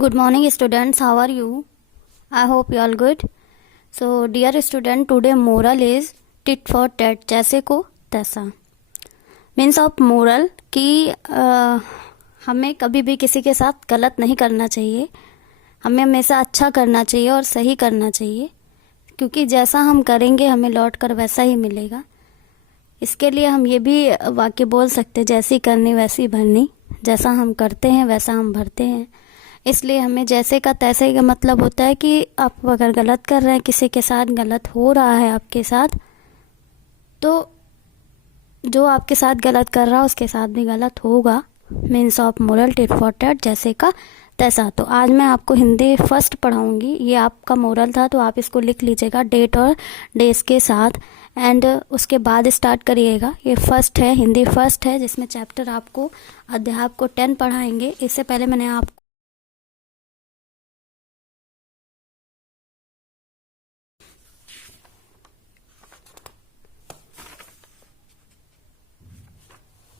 Good morning students, how are you? I hope you all good. So dear student, today moral is tit for tat, जैसे को तैसा. Means of moral कि हमें कभी भी किसी के साथ गलत नहीं करना चाहिए. हमें हमेशा अच्छा करना चाहिए और सही करना चाहिए, क्योंकि जैसा हम करेंगे हमें लौट कर वैसा ही मिलेगा. इसके लिए हम ये भी वाक्य बोल सकते, जैसी करनी वैसी भरनी. जैसा हम करते हैं वैसा हम भरते हैं. इसलिए हमें जैसे का तैसे का मतलब होता है कि आप अगर गलत कर रहे हैं, किसी के साथ गलत हो रहा है आपके साथ, तो जो आपके साथ गलत कर रहा है उसके साथ भी गलत होगा. Means of moral tit for tat, जैसे का तैसा. तो आज मैं आपको हिंदी फर्स्ट पढ़ाऊंगी. ये आपका मोरल था तो आप इसको लिख लीजिएगा डेट और डेज के साथ, एंड उसके बाद स्टार्ट करिएगा. ये फर्स्ट है, हिंदी फर्स्ट है, जिसमें चैप्टर आपको अध्याय आपको 10 पढ़ाएंगे. इससे पहले मैंने आपको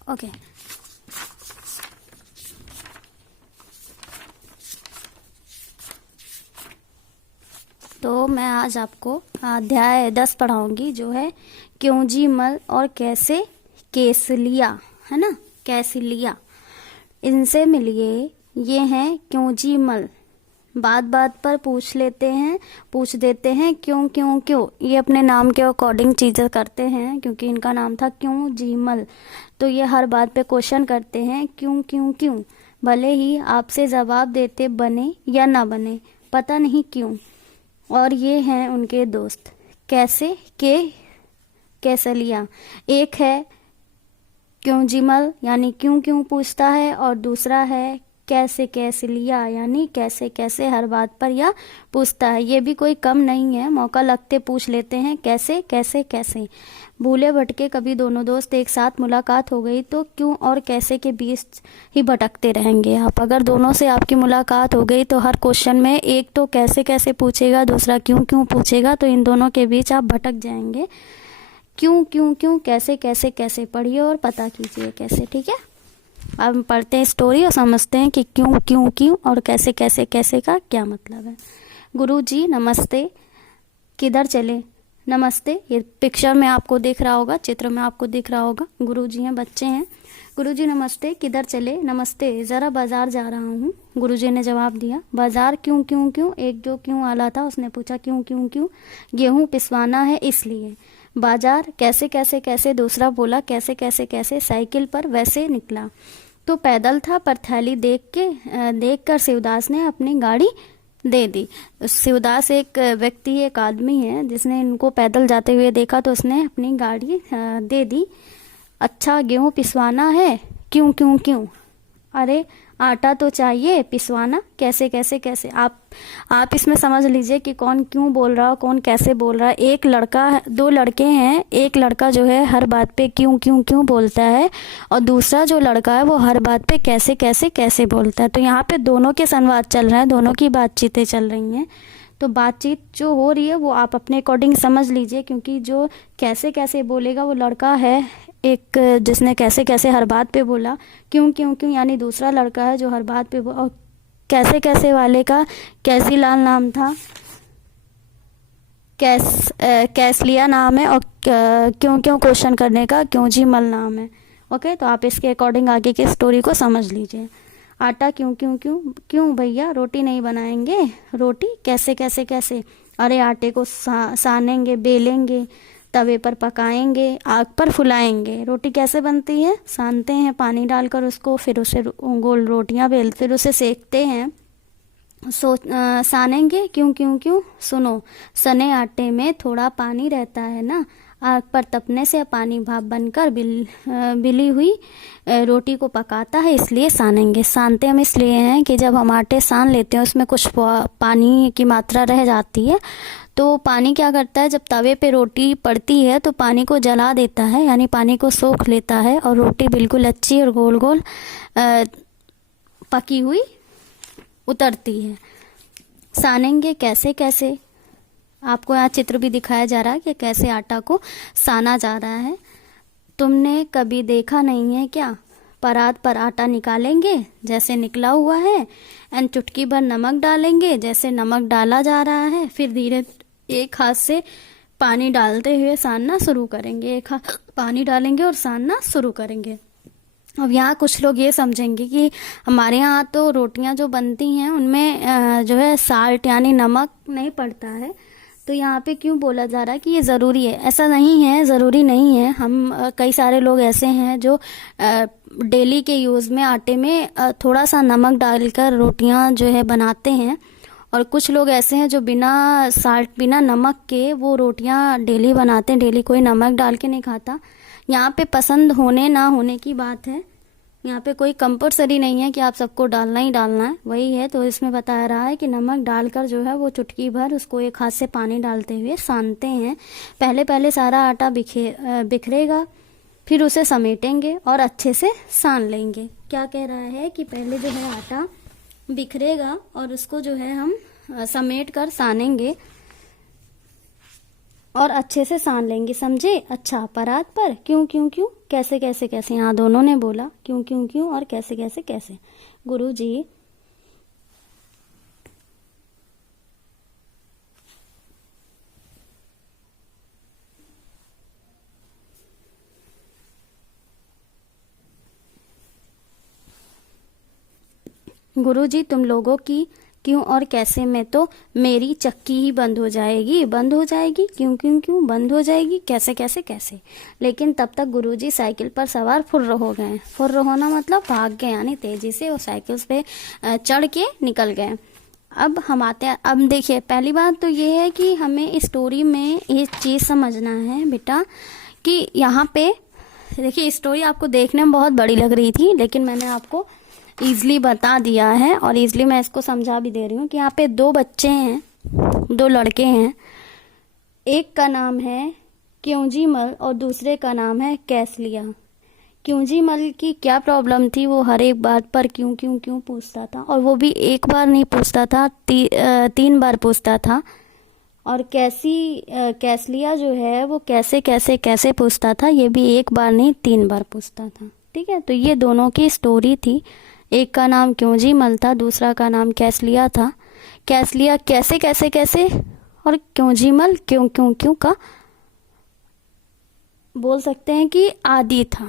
ओके तो मैं आज आपको अध्याय 10 पढ़ाऊंगी, जो है क्यों जी मल और कैसे केस लिया, है ना. कैसे लिया, इनसे मिलिए. ये हैं क्यों जी मल. बात बात पर पूछ लेते हैं, पूछ देते हैं क्यों क्यों क्यों. ये अपने नाम के अकॉर्डिंग चीज़ें करते हैं, क्योंकि इनका नाम था क्यों जी मल. तो ये हर बात पे क्वेश्चन करते हैं क्यों क्यों क्यों. भले ही आपसे जवाब देते बने या ना बने, पता नहीं क्यों. और ये हैं उनके दोस्त. कैसे के कैसे लिया. एक है क्यों जिमल यानी क्यों क्यों पूछता है, और दूसरा है कैसे कैसे लिया यानी कैसे कैसे हर बात पर या पूछता है. ये भी कोई कम नहीं है, मौका लगते पूछ लेते हैं कैसे कैसे कैसे. भूले भटके कभी दोनों दोस्त एक साथ मुलाकात हो गई तो क्यों और कैसे के बीच ही भटकते रहेंगे आप. अगर दोनों से आपकी मुलाकात हो गई तो हर क्वेश्चन में एक तो कैसे कैसे पूछेगा, दूसरा क्यों क्यों पूछेगा, तो इन दोनों के बीच आप भटक जाएंगे. क्यों क्यों क्यों कैसे कैसे कैसे पढ़िए और पता कीजिए कैसे. ठीक है, अब हम पढ़ते हैं स्टोरी और समझते हैं कि क्यों क्यों क्यों और कैसे कैसे कैसे का क्या मतलब है. गुरुजी नमस्ते, किधर चले. नमस्ते, ये पिक्चर में आपको दिख रहा होगा, चित्र में आपको दिख रहा होगा. गुरुजी हैं, बच्चे हैं. गुरुजी नमस्ते, किधर चले. नमस्ते, ज़रा बाजार जा रहा हूँ. गुरुजी ने जवाब दिया. बाजार क्यों क्यों क्यों. एक जो क्यों वाला था उसने पूछा क्यों क्यों क्यों. गेहूँ पिसवाना है इसलिए. बाजार कैसे कैसे कैसे. दूसरा बोला कैसे कैसे कैसे. साइकिल पर वैसे निकला तो पैदल था, पर थैली देख कर शिवदास ने अपनी गाड़ी दे दी. शिवदास एक व्यक्ति, एक आदमी है जिसने इनको पैदल जाते हुए देखा, तो उसने अपनी गाड़ी दे दी. अच्छा, गेहूँ पिसवाना है क्यों क्यों क्यों. अरे आटा तो चाहिए पिसवाना कैसे कैसे कैसे. आप इसमें समझ लीजिए कि कौन क्यों बोल रहा है, कौन कैसे बोल रहा है. एक लड़का, दो लड़के हैं. एक लड़का जो है हर बात पे क्यों क्यों क्यों बोलता है, और दूसरा जो लड़का है वो हर बात पे कैसे कैसे कैसे बोलता है. तो यहाँ पे दोनों के संवाद चल रहे हैं, दोनों की बातचीतें चल रही हैं. तो बातचीत जो हो रही है वो आप अपने अकॉर्डिंग समझ लीजिए, क्योंकि जो कैसे कैसे बोलेगा वो लड़का है एक, जिसने कैसे कैसे हर बात पे बोला. क्यों क्यों क्यों यानी दूसरा लड़का है जो हर बात पे और कैसे कैसे वाले का कैसी लाल नाम था, कैसलिया नाम है, और क्यों क्यों क्वेश्चन करने का क्यों जी मल नाम है. ओके, तो आप इसके अकॉर्डिंग आगे की स्टोरी को समझ लीजिए. आटा क्यों क्यों क्यों. क्यों भैया रोटी नहीं बनाएंगे. रोटी कैसे कैसे कैसे. अरे आटे को सानेंगे, बेलेंगे, तवे पर पकाएंगे, आग पर फुलाएंगे. रोटी कैसे बनती है. सानते हैं पानी डालकर उसको, फिर उसे गोल रोटियां बेल, फिर उसे सेकते हैं. सानेंगे क्यों क्यों क्यों. सुनो, सने आटे में थोड़ा पानी रहता है ना. आग पर तपने से पानी भाप बनकर बिली हुई रोटी को पकाता है, इसलिए सानेंगे. सानते हम इसलिए हैं कि जब हम आटे सान लेते हैं उसमें कुछ पानी की मात्रा रह जाती है, तो पानी क्या करता है, जब तवे पे रोटी पड़ती है तो पानी को जला देता है, यानी पानी को सोख लेता है, और रोटी बिल्कुल अच्छी और गोल गोल पकी हुई उतरती है. सानेंगे कैसे कैसे. आपको यहाँ चित्र भी दिखाया जा रहा है कि कैसे आटा को साना जा रहा है. तुमने कभी देखा नहीं है क्या. परात पर आटा निकालेंगे जैसे निकला हुआ है, एंड चुटकी भर नमक डालेंगे जैसे नमक डाला जा रहा है। फिर धीरे एक हाथ से पानी डालते हुए सानना शुरू करेंगे, एक हाथ पानी डालेंगे और सानना शुरू करेंगे। अब यहाँ कुछ लोग ये समझेंगे कि हमारे यहाँ तो रोटियाँ जो बनती हैं उनमें जो है साल्ट यानी नमक नहीं पड़ता है, तो यहाँ पे क्यों बोला जा रहा है कि ये ज़रूरी है। ऐसा नहीं है, ज़रूरी नहीं है। हम कई सारे लोग ऐसे हैं जो डेली के यूज़ में आटे में थोड़ा सा नमक डालकर रोटियाँ जो है बनाते हैं, और कुछ लोग ऐसे हैं जो बिना साल्ट बिना नमक के वो रोटियाँ डेली बनाते हैं, डेली कोई नमक डाल के नहीं खाता। यहाँ पे पसंद होने ना होने की बात है, यहाँ पे कोई कंपल्सरी नहीं है कि आप सबको डालना ही डालना है, वही है। तो इसमें बताया रहा है कि नमक डालकर जो है वो चुटकी भर उसको एक हाथ से पानी डालते हुए सानते हैं। पहले पहले सारा आटा बिखरेगा, फिर उसे समेटेंगे और अच्छे से सान लेंगे। क्या कह रहा है कि पहले जो है आटा बिखरेगा और उसको जो है हम समेट कर सानेंगे और अच्छे से सान लेंगे, समझे? अच्छा, परात पर क्यों क्यों क्यों, कैसे कैसे कैसे, यहाँ दोनों ने बोला क्यों क्यों क्यों और कैसे कैसे कैसे। गुरुजी गुरुजी तुम लोगों की क्यों और कैसे में तो मेरी चक्की ही बंद हो जाएगी, बंद हो जाएगी, क्यों क्यों क्यों बंद हो जाएगी, कैसे कैसे कैसे। लेकिन तब तक गुरुजी साइकिल पर सवार फुर्र हो गए। फुर्र होना मतलब भाग गए, यानी तेजी से वो साइकिल पे चढ़ के निकल गए। अब हम आते हैं, अब देखिए पहली बात तो ये है कि हमें इस स्टोरी में ये चीज़ समझना है बेटा कि यहाँ पे देखिए स्टोरी आपको देखने में बहुत बड़ी लग रही थी, लेकिन मैंने आपको ईज़िली बता दिया है और ईज़िली मैं इसको समझा भी दे रही हूँ कि यहाँ पे दो बच्चे हैं, दो लड़के हैं। एक का नाम है क्योंजीमल और दूसरे का नाम है कैसलिया। क्योंजीमल की क्या प्रॉब्लम थी, वो हर एक बात पर क्यों क्यों क्यों पूछता था, और वो भी एक बार नहीं पूछता था, 3 बार पूछता था। और कैसलिया जो है वो कैसे कैसे कैसे पूछता था, ये भी एक बार नहीं 3 बार पूछता था। ठीक है, तो ये दोनों की स्टोरी थी। एक का नाम क्योंजीमल था, दूसरा का नाम कैसलिया था। कैसलिया कैसे कैसे कैसे और क्योंजीमल क्यों क्यों क्यों का बोल सकते हैं कि आदी था,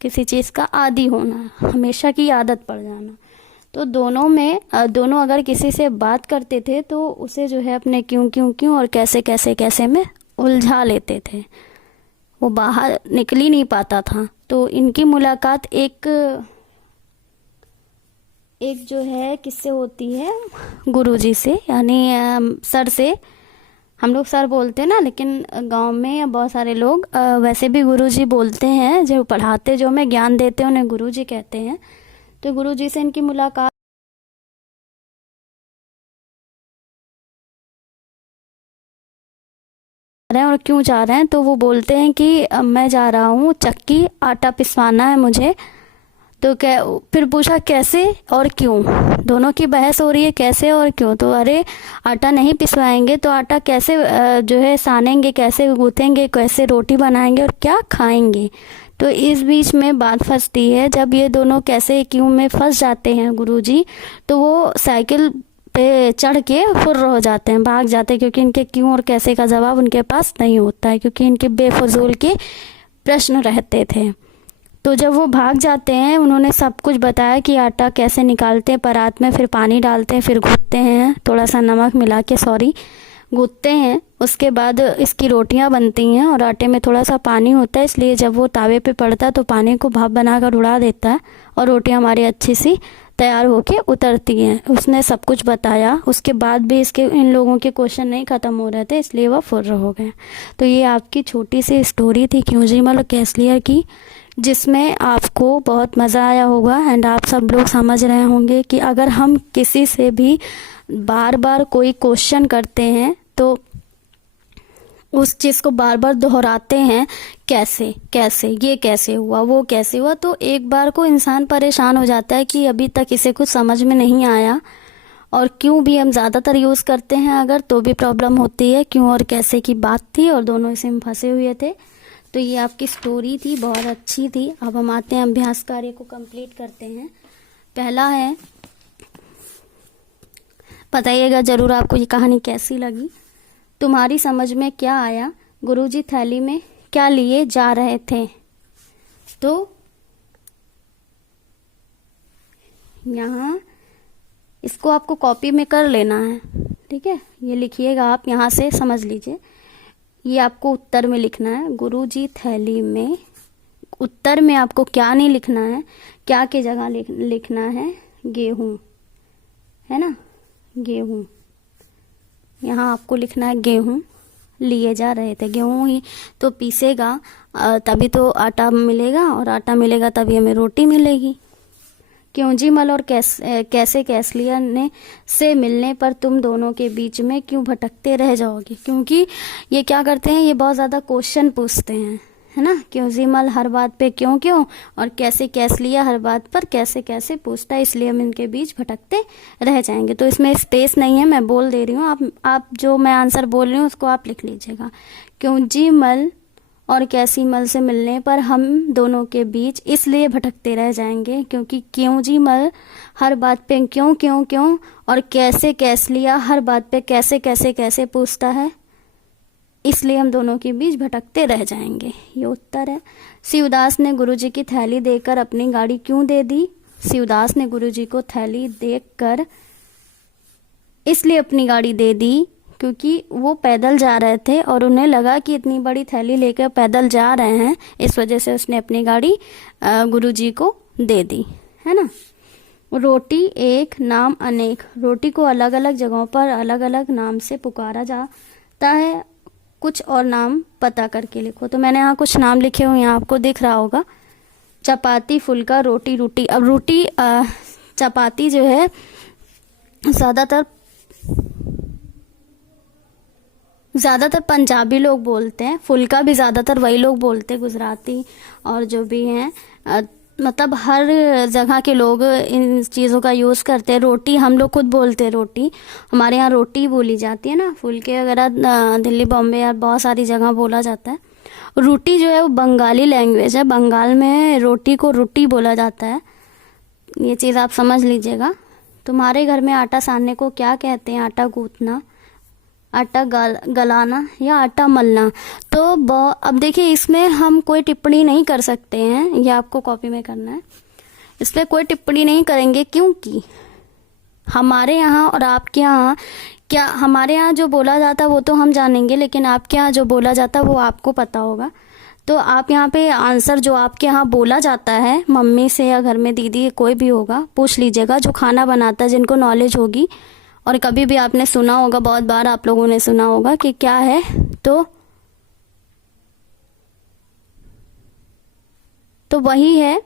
किसी चीज़ का आदी होना, हमेशा की आदत पड़ जाना। तो दोनों अगर किसी से बात करते थे तो उसे जो है अपने क्यों क्यों क्यों और कैसे कैसे कैसे में उलझा लेते थे, वो बाहर निकल ही नहीं पाता था। तो इनकी मुलाकात एक जो है किससे होती है, गुरुजी से, यानी सर से। हम लोग सर बोलते हैं ना, लेकिन गांव में बहुत सारे लोग वैसे भी गुरुजी बोलते हैं, जो पढ़ाते जो हमें ज्ञान देते हैं उन्हें गुरुजी कहते हैं। तो गुरुजी से इनकी मुलाकात रहे हैं और क्यों जा रहे हैं, तो वो बोलते हैं कि मैं जा रहा हूँ चक्की, आटा पिसवाना है मुझे। तो फिर पूछा कैसे और क्यों, दोनों की बहस हो रही है कैसे और क्यों। तो अरे आटा नहीं पिसवाएंगे तो आटा कैसे जो है सानेंगे, कैसे गूँथेंगे, कैसे रोटी बनाएंगे और क्या खाएंगे। तो इस बीच में बात फंसती है। जब ये दोनों कैसे क्यों में फंस जाते हैं गुरुजी, तो वो साइकिल पे चढ़ के फुर्र हो जाते हैं, भाग जाते हैं, क्योंकि इनके क्यों और कैसे का जवाब उनके पास नहीं होता है, क्योंकि इनके बेफजूल के प्रश्न रहते थे। तो जब वो भाग जाते हैं, उन्होंने सब कुछ बताया कि आटा कैसे निकालते हैं परात में, फिर पानी डालते हैं, फिर गूँथते हैं, थोड़ा सा नमक मिला के गूँथते हैं। उसके बाद इसकी रोटियां बनती हैं और आटे में थोड़ा सा पानी होता है, इसलिए जब वो तावे पे पड़ता है तो पानी को भाप बनाकर उड़ा देता है और रोटियां हमारी अच्छी सी तैयार होके उतरती हैं। उसने सब कुछ बताया, उसके बाद भी इन लोगों के क्वेश्चन नहीं ख़त्म हो रहे थे, इसलिए वह फुर्र हो गए। तो ये आपकी छोटी सी स्टोरी थी क्योंजीमल और कैसलिया की, जिसमें आपको बहुत मज़ा आया होगा एंड आप सब लोग समझ रहे होंगे कि अगर हम किसी से भी बार बार कोई क्वेश्चन करते हैं तो उस चीज़ को बार बार दोहराते हैं, कैसे कैसे, ये कैसे हुआ, वो कैसे हुआ, तो एक बार को इंसान परेशान हो जाता है कि अभी तक इसे कुछ समझ में नहीं आया। और क्यों भी हम ज़्यादातर यूज़ करते हैं अगर, तो भी प्रॉब्लम होती है। क्यों और कैसे की बात थी और दोनों इसे में फंसे हुए थे। तो ये आपकी स्टोरी थी, बहुत अच्छी थी। अब हम आते हैं अभ्यास कार्य को कंप्लीट करते हैं। पहला है, बताइएगा जरूर आपको ये कहानी कैसी लगी। तुम्हारी समझ में क्या आया? गुरुजी थैली में क्या लिए जा रहे थे? तो यहाँ इसको आपको कॉपी में कर लेना है, ठीक है। ये लिखिएगा आप, यहाँ से समझ लीजिए। ये आपको उत्तर में लिखना है, गुरुजी थैली में। उत्तर में आपको क्या नहीं लिखना है, क्या की जगह लिखना है गेहूं, है ना, गेहूं। यहाँ आपको लिखना है गेहूं लिए जा रहे थे। गेहूं ही तो पीसेगा तभी तो आटा मिलेगा, और आटा मिलेगा तभी हमें रोटी मिलेगी। क्यों जी मल और कैसे कैसलिया ने से मिलने पर तुम दोनों के बीच में क्यों भटकते रह जाओगे? क्योंकि ये क्या करते हैं, ये बहुत ज़्यादा क्वेश्चन पूछते हैं, है ना। क्यों जी मल हर बात पे क्यों क्यों, और कैसे कैसलिया हर बात पर कैसे कैसे पूछता है, इसलिए हम इनके बीच भटकते रह जाएंगे। तो इसमें स्पेस नहीं है, मैं बोल दे रही हूँ, आप जो मैं आंसर बोल रही हूँ उसको आप लिख लीजिएगा। क्यों जी मल और कैसी मल से मिलने पर हम दोनों के बीच इसलिए भटकते रह जाएंगे क्योंकि क्यों जी मल हर बात पे क्यों क्यों क्यों, और कैसे कैसलिया हर बात पे कैसे कैसे कैसे पूछता है, इसलिए हम दोनों के बीच भटकते रह जाएंगे। ये उत्तर है। शिवदास ने गुरुजी की थैली देकर अपनी गाड़ी क्यों दे दी? शिवदास ने गुरुजी को थैली देकर इसलिए अपनी गाड़ी दे दी क्योंकि वो पैदल जा रहे थे और उन्हें लगा कि इतनी बड़ी थैली लेकर पैदल जा रहे हैं, इस वजह से उसने अपनी गाड़ी गुरुजी को दे दी, है ना। रोटी एक नाम अनेक, रोटी को अलग अलग जगहों पर अलग अलग नाम से पुकारा जाता है, कुछ और नाम पता करके लिखो। तो मैंने यहाँ कुछ नाम लिखे हुए हैं, आपको दिख रहा होगा। चपाती, फुल्का, रोटी, रोटी। अब रोटी चपाती जो है ज़्यादातर पंजाबी लोग बोलते हैं, फुल्का भी ज़्यादातर वही लोग बोलते हैं, गुजराती और जो भी हैं, मतलब हर जगह के लोग इन चीज़ों का यूज़ करते हैं। रोटी हम लोग खुद बोलते हैं रोटी, हमारे यहाँ रोटी बोली जाती है ना। फुल्के वगैरह दिल्ली बॉम्बे या बहुत सारी जगह बोला जाता है। रोटी जो है वो बंगाली लैंग्वेज है, बंगाल में रोटी को रोटी बोला जाता है, ये चीज़ आप समझ लीजिएगा। तुम्हारे घर में आटा सानने को क्या कहते हैं? आटा गूंथना, आटा गलाना या आटा मलना। तो अब देखिए, इसमें हम कोई टिप्पणी नहीं कर सकते हैं, ये आपको कॉपी में करना है। इसमें कोई टिप्पणी नहीं करेंगे क्योंकि हमारे यहाँ और आपके यहाँ क्या, हमारे यहाँ जो बोला जाता है वो तो हम जानेंगे, लेकिन आपके यहाँ जो बोला जाता है वो आपको पता होगा। तो आप यहाँ पे आंसर जो आपके यहाँ बोला जाता है, मम्मी से या घर में दीदी कोई भी होगा, पूछ लीजिएगा, जो खाना बनाता है, जिनको नॉलेज होगी और कभी भी आपने सुना होगा, बहुत बार आप लोगों ने सुना होगा कि क्या है। तो वही है,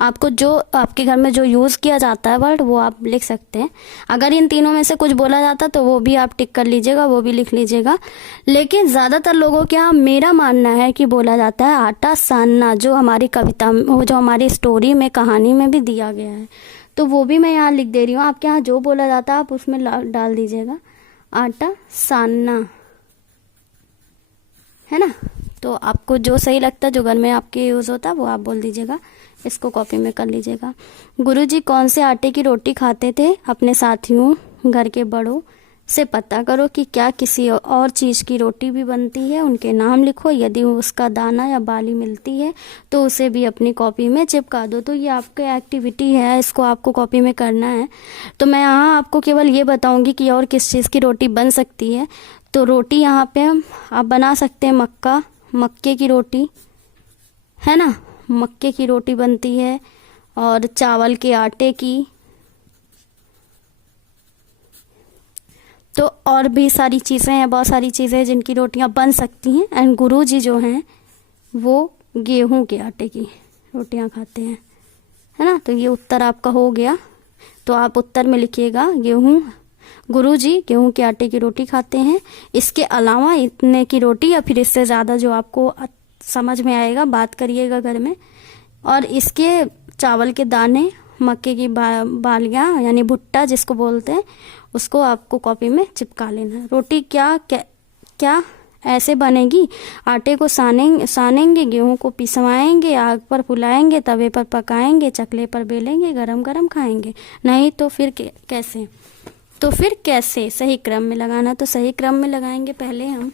आपको जो आपके घर में जो यूज़ किया जाता है वर्ड वो आप लिख सकते हैं। अगर इन तीनों में से कुछ बोला जाता तो वो भी आप टिक कर लीजिएगा, वो भी लिख लीजिएगा। लेकिन ज़्यादातर लोगों के यहाँ मेरा मानना है कि बोला जाता है आटा सानना, जो हमारी कविता, जो हमारी स्टोरी में, कहानी में भी दिया गया है। तो वो भी मैं यहाँ लिख दे रही हूँ। आपके यहाँ जो बोला जाता है आप उसमें डाल दीजिएगा, आटा सानना, है ना। तो आपको जो सही लगता है, जो घर में आपके यूज़ होता है वो आप बोल दीजिएगा। इसको कॉपी में कर लीजिएगा। गुरुजी कौन से आटे की रोटी खाते थे? अपने साथियों, घर के बड़ों से पता करो कि क्या किसी और चीज़ की रोटी भी बनती है, उनके नाम लिखो। यदि उसका दाना या बाली मिलती है तो उसे भी अपनी कॉपी में चिपका दो। तो ये आपकी एक्टिविटी है, इसको आपको कॉपी में करना है। तो मैं यहाँ आपको केवल ये बताऊँगी कि और किस चीज़ की रोटी बन सकती है। तो रोटी यहाँ पे आप बना सकते हैं मक्के की रोटी, है ना, मक्के की रोटी बनती है, और चावल के आटे की। तो और भी सारी चीज़ें हैं, बहुत सारी चीज़ें जिनकी रोटियां बन सकती हैं। एंड गुरुजी जो हैं वो गेहूं के आटे की रोटियां खाते हैं, है ना। तो ये उत्तर आपका हो गया। तो आप उत्तर में लिखिएगा गुरुजी गेहूं के आटे की रोटी खाते हैं। इसके अलावा इतने की रोटी या फिर इससे ज़्यादा जो आपको समझ में आएगा बात करिएगा घर में। और इसके चावल के दाने, मक्के की बालियाँ यानी भुट्टा जिसको बोलते हैं, उसको आपको कॉपी में चिपका लेना है। रोटी क्या ऐसे बनेगी। आटे को सानेंगे, गेहूं को पिसवाएंगे, आग पर फुलाएंगे, तवे पर पकाएंगे, चकले पर बेलेंगे, गरम गरम खाएंगे। नहीं तो फिर कैसे? तो फिर कैसे? सही क्रम में लगाना। तो सही क्रम में लगाएंगे। पहले हम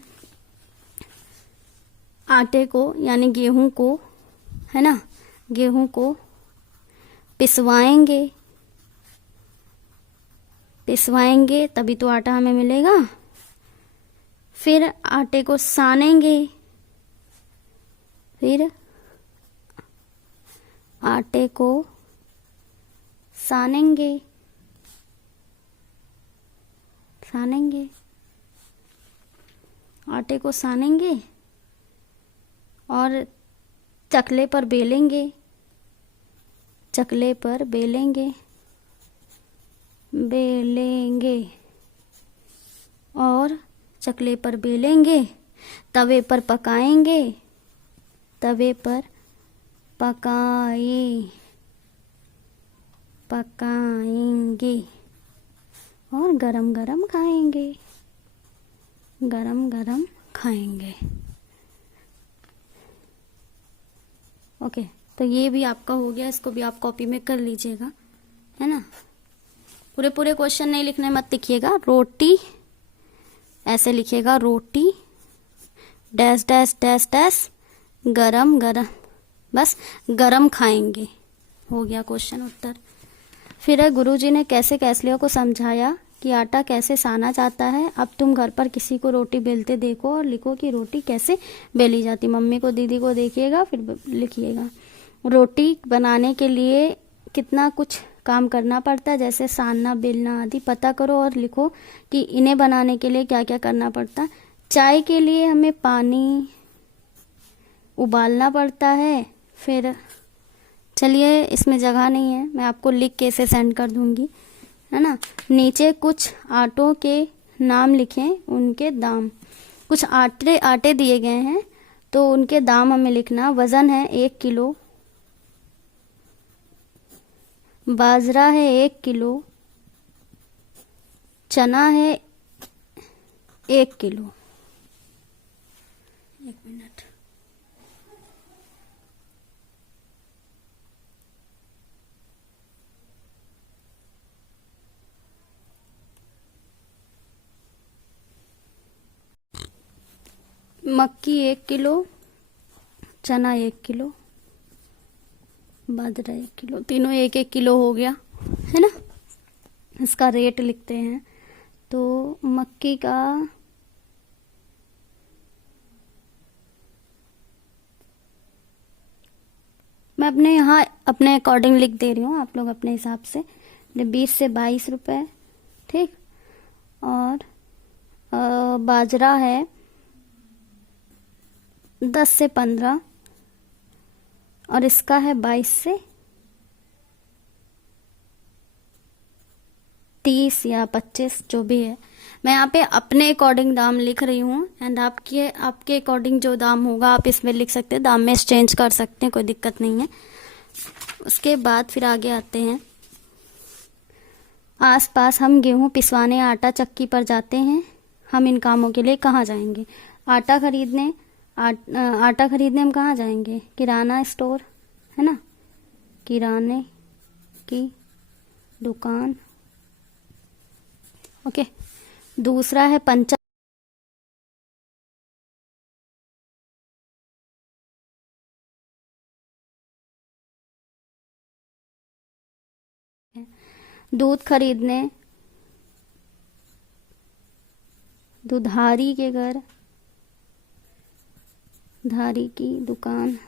आटे को यानी गेहूं को, है ना, गेहूं को पिसवाएंगे, तभी तो आटा हमें मिलेगा। फिर आटे को सानेंगे, फिर आटे को सानेंगे, आटे को सानेंगे और चकले पर बेलेंगे, और चकले पर बेलेंगे, तवे पर पकाएंगे, पकाएंगे और गरम गरम खाएंगे। ओके, तो ये भी आपका हो गया। इसको भी आप कॉपी में कर लीजिएगा, है ना। पूरे क्वेश्चन नहीं लिखने, मत लिखिएगा। रोटी ऐसे लिखिएगा, रोटी डैश डैश डैश डैश गरम गरम, बस गरम खाएंगे। हो गया क्वेश्चन उत्तर। फिर है, गुरुजी ने कैसे कैसलिया को समझाया कि आटा कैसे साना जाता है। अब तुम घर पर किसी को रोटी बेलते देखो और लिखो कि रोटी कैसे बेली जाती। मम्मी को, दीदी को देखिएगा, फिर लिखिएगा। रोटी बनाने के लिए कितना कुछ काम करना पड़ता है, जैसे सानना, बेलना आदि पता करो और लिखो कि इन्हें बनाने के लिए क्या क्या करना पड़ता है। चाय के लिए हमें पानी उबालना पड़ता है। फिर चलिए, इसमें जगह नहीं है, मैं आपको लिख के इसे सेंड कर दूंगी, है ना। नीचे कुछ आटों के नाम लिखें, उनके दाम। कुछ आटे दिए गए हैं तो उनके दाम हमें लिखना। वजन है 1 किलो, बाजरा है 1 किलो, चना है 1 किलो। 1 मिनट। मक्की 1 किलो, चना 1 किलो, बाजरा 1 किलो, तीनों 1-1 किलो हो गया, है ना। इसका रेट लिखते हैं। तो मक्की का मैं अपने यहाँ अपने अकॉर्डिंग लिख दे रही हूँ, आप लोग अपने हिसाब से। 20 से 22 रुपए, ठीक। और बाजरा है 10 से 15, और इसका है 22 से 30 या 25, जो भी है। मैं यहाँ पे अपने अकॉर्डिंग दाम लिख रही हूँ, एंड आपके अकॉर्डिंग जो दाम होगा आप इसमें लिख सकते हैं, दाम में एक्सचेंज कर सकते हैं, कोई दिक्कत नहीं है। उसके बाद फिर आगे आते हैं। आसपास हम गेहूं पिसवाने आटा चक्की पर जाते हैं। हम इन कामों के लिए कहाँ जाएंगे? आटा खरीदने हम कहाँ जाएंगे? किराना स्टोर, है ना, किराने की दुकान। ओके। दूसरा है दूध खरीदने दुधारी के घर, धारी की दुकान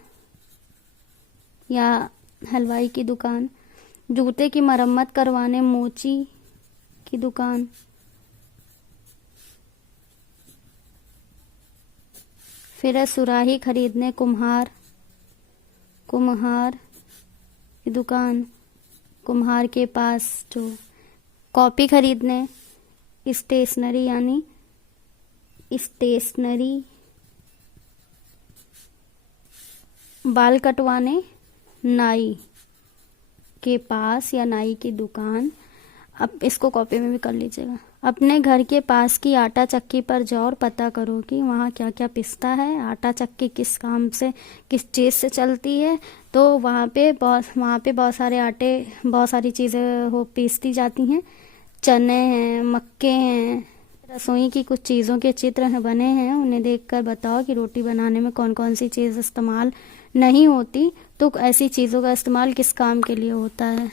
या हलवाई की दुकान। जूते की मरम्मत करवाने मोची की दुकान। फिर है सुराही खरीदने कुम्हार की दुकान, कुम्हार के पास। जो कॉपी खरीदने स्टेशनरी यानी स्टेशनरी। बाल कटवाने नाई के पास या नाई की दुकान। अब इसको कॉपी में भी कर लीजिएगा। अपने घर के पास की आटा चक्की पर जाओ और पता करो कि वहाँ क्या क्या पिसता है। आटा चक्की किस काम से, किस चीज़ से चलती है। तो वहाँ पे बहुत सारे आटे, बहुत सारी चीज़ें हो पीसती जाती हैं। चने हैं, मक्के हैं। रसोई की कुछ चीज़ों के चित्र हैं बने हैं, उन्हें देखकर बताओ कि रोटी बनाने में कौन कौन सी चीज़ इस्तेमाल नहीं होती। तो ऐसी चीज़ों का इस्तेमाल किस काम के लिए होता है।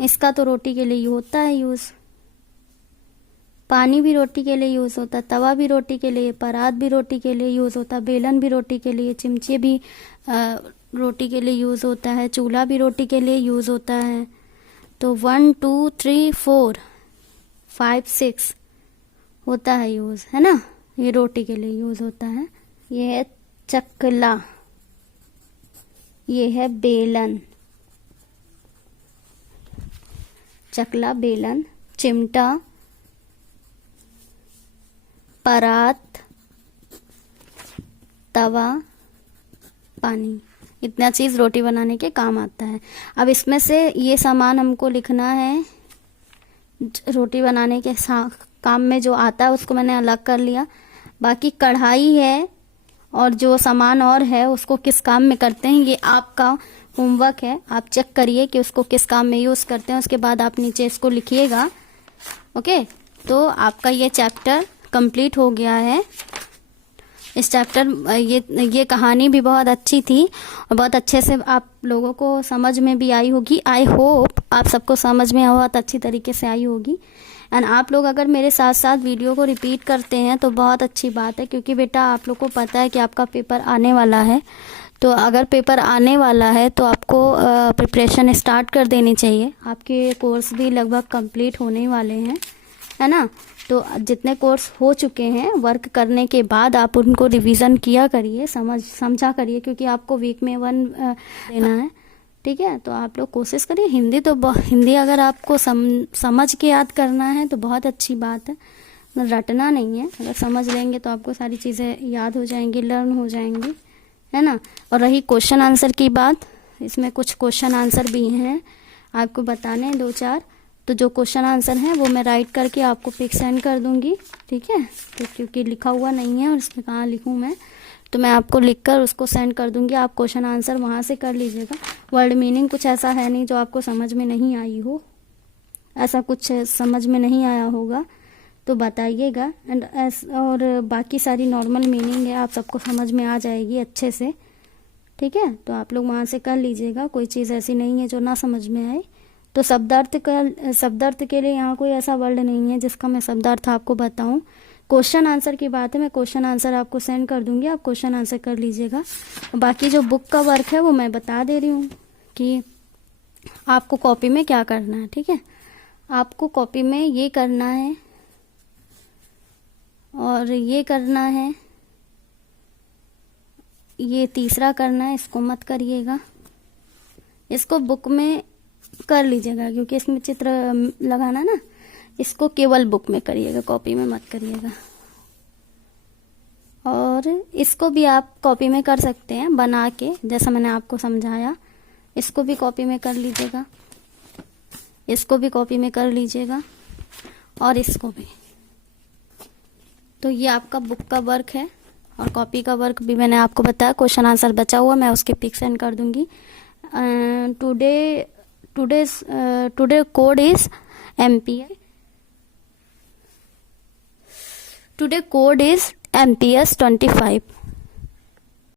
इसका तो रोटी के लिए ही होता है यूज़। पानी भी रोटी के लिए यूज़ होता है, तवा भी रोटी के लिए, परात भी रोटी के लिए यूज़ होता है, बेलन भी रोटी के लिए, चिमचे भी रोटी के लिए यूज़ होता है, चूल्हा भी रोटी के लिए यूज़ होता है। तो 1 2 3 4 5 6 होता है यूज़, है ना। ये रोटी के लिए यूज़ होता है। ये है चकला, ये है बेलन, चकला, बेलन, चिमटा, परात, तवा, पानी। इतना चीज़ रोटी बनाने के काम आता है। अब इसमें से ये सामान हमको लिखना है। रोटी बनाने के काम में जो आता है उसको मैंने अलग कर लिया। बाकी कढ़ाई है और जो सामान और है उसको किस काम में करते हैं, ये आपका होमवर्क है। आप चेक करिए कि उसको किस काम में यूज़ करते हैं, उसके बाद आप नीचे इसको लिखिएगा। ओके, तो आपका ये चैप्टर कंप्लीट हो गया है। इस चैप्टर ये कहानी भी बहुत अच्छी थी और बहुत अच्छे से आप लोगों को समझ में भी आई होगी। आई होप आप सबको समझ में बहुत अच्छी तरीके से आई होगी। एंड आप लोग अगर मेरे साथ साथ वीडियो को रिपीट करते हैं तो बहुत अच्छी बात है, क्योंकि बेटा आप लोग को पता है कि आपका पेपर आने वाला है। तो अगर पेपर आने वाला है तो आपको प्रिपरेशन स्टार्ट कर देनी चाहिए। आपके कोर्स भी लगभग कंप्लीट होने वाले हैं, है ना। तो जितने कोर्स हो चुके हैं, वर्क करने के बाद आप उनको रिवीजन किया करिए, समझा करिए, क्योंकि आपको वीक में 1 देना है। ठीक है, तो आप लोग कोशिश करिए। हिंदी अगर आपको समझ के याद करना है तो बहुत अच्छी बात है, रटना नहीं है। अगर समझ लेंगे तो आपको सारी चीज़ें याद हो जाएंगी, लर्न हो जाएंगी, है ना। और रही क्वेश्चन आंसर की बात, इसमें कुछ क्वेश्चन आंसर भी हैं आपको बताने 2-4। तो जो क्वेश्चन आंसर हैं वो मैं राइट करके आपको पिक सेंड कर दूंगी, ठीक है। तो क्योंकि लिखा हुआ नहीं है और इसमें कहाँ लिखूँ मैं, तो मैं आपको लिखकर उसको सेंड कर दूंगी। आप क्वेश्चन आंसर वहाँ से कर लीजिएगा। वर्ड मीनिंग कुछ ऐसा है नहीं जो आपको समझ में नहीं आई हो, ऐसा कुछ समझ में नहीं आया होगा तो बताइएगा। और बाकी सारी नॉर्मल मीनिंग है, आप सबको समझ में आ जाएगी अच्छे से, ठीक है। तो आप लोग वहाँ से कर लीजिएगा। कोई चीज़ ऐसी नहीं है जो ना समझ में आए। तो शब्दार्थ के लिए यहाँ कोई ऐसा वर्ड नहीं है जिसका मैं शब्दार्थ आपको बताऊं। क्वेश्चन आंसर की बात है, मैं क्वेश्चन आंसर आपको सेंड कर दूंगी, आप क्वेश्चन आंसर कर लीजिएगा। बाकी जो बुक का वर्क है वो मैं बता दे रही हूँ कि आपको कॉपी में क्या करना है, ठीक है। आपको कॉपी में ये करना है और ये करना है, ये तीसरा करना है, इसको मत करिएगा। इसको बुक में कर लीजिएगा क्योंकि इसमें चित्र लगाना ना, इसको केवल बुक में करिएगा, कॉपी में मत करिएगा। और इसको भी आप कॉपी में कर सकते हैं बना के, जैसा मैंने आपको समझाया। इसको भी कॉपी में कर लीजिएगा, इसको भी कॉपी में कर लीजिएगा और इसको भी। तो ये आपका बुक का वर्क है और कॉपी का वर्क भी मैंने आपको बताया। क्वेश्चन आंसर बचा हुआ मैं उसके पिक सेंड कर दूंगी। Today code is MPS. Today code is MPS 25.